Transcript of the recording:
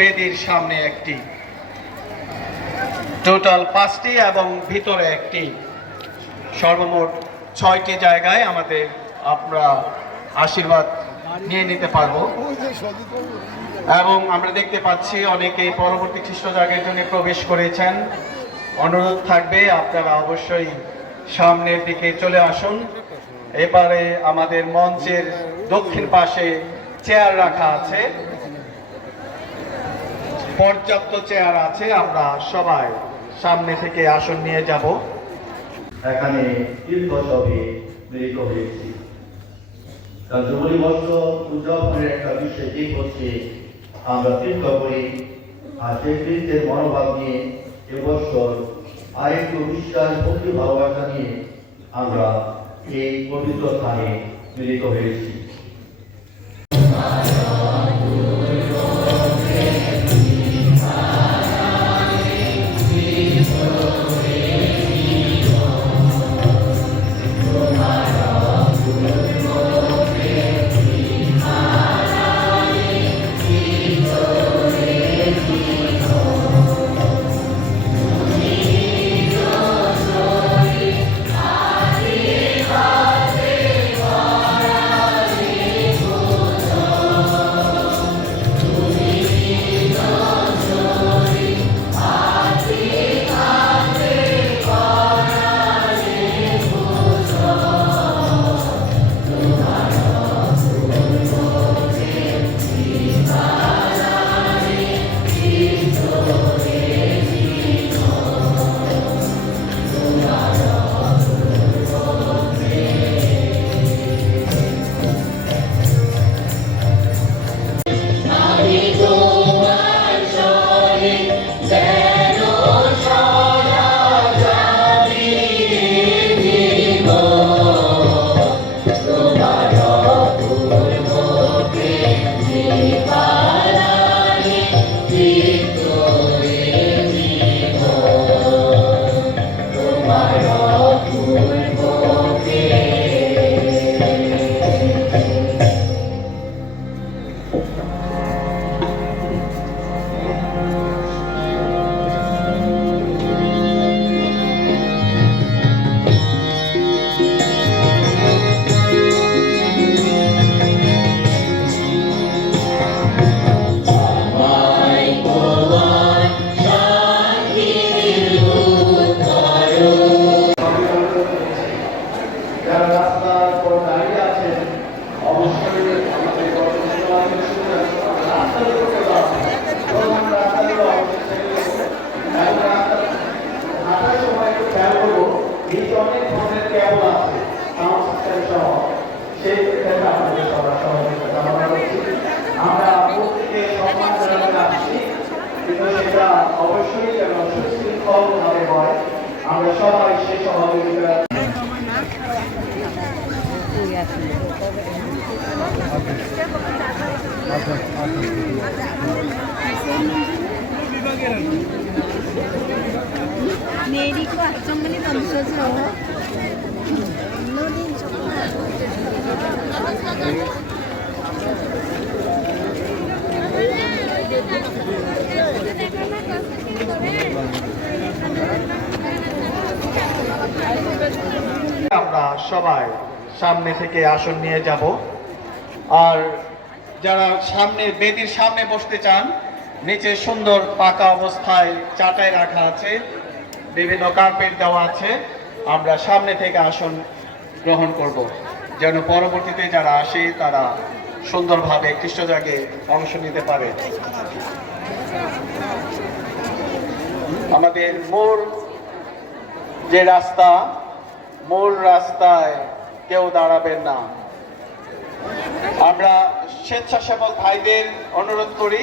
বেদির সামনে একটি, টোটাল 5টি এবং ভিতরে একটি, সর্বমোট 6টি জায়গায় আমাদের আমরা আশীর্বাদ নিয়ে নিতে পারবো। এবং আমরা দেখতে পাচ্ছি অনেকেই পরবর্তী খ্রিস্টজাগের জন্য প্রবেশ করেছেন। অনুরোধ থাকবে আপনারা অবশ্যই সামনের দিকে চলে আসুন। এবারে আমাদের মঞ্চের দক্ষিণ পাশে চেয়ার রাখা আছে, পর্যাপ্ত চেয়ার আছে। আমরা সবাই সামনে থেকে আসন নিয়ে যাব। এখানে তীর্থসবে মিলিত হয়েছি। যুবলী বর্ষ উদযাপনের একটা বিষয় দিক হচ্ছে আমরা তীর্থ করি, আর সেই তীর্থের মনোভাব নিয়ে এবছর আরেকটু বিশ্বাস, ভক্তি, ভালোবাসা নিয়ে আমরা এই পবিত্র স্থানে মিলিত হয়েছি। অবশ্যই যেন সুশৃঙ্খলভাবে হয়, আমরা সবাই সেই সহযোগিতা। मेरी को अच्छा मैंने कम सोच रहा हूँ আমরা সবাই সামনে থেকে আসন নিয়ে যাব। আর যারা সামনে বেদির সামনে বসতে চান, নিচে সুন্দর পাকা অবস্থায় চাটাই রাখা আছে, বিভিন্ন কার্পেট দেওয়া আছে। আমরা সামনে থেকে আসন গ্রহণ করব, যেন পরবর্তীতে যারা আসে তারা সুন্দরভাবে খ্রিস্টজাগে অংশ নিতে পারে। আমাদের মূল যে রাস্তা, মূল রাস্তায় কেউ দাঁড়াবেন না। আমরা স্বেচ্ছাসেবক ভাইদের অনুরোধ করি,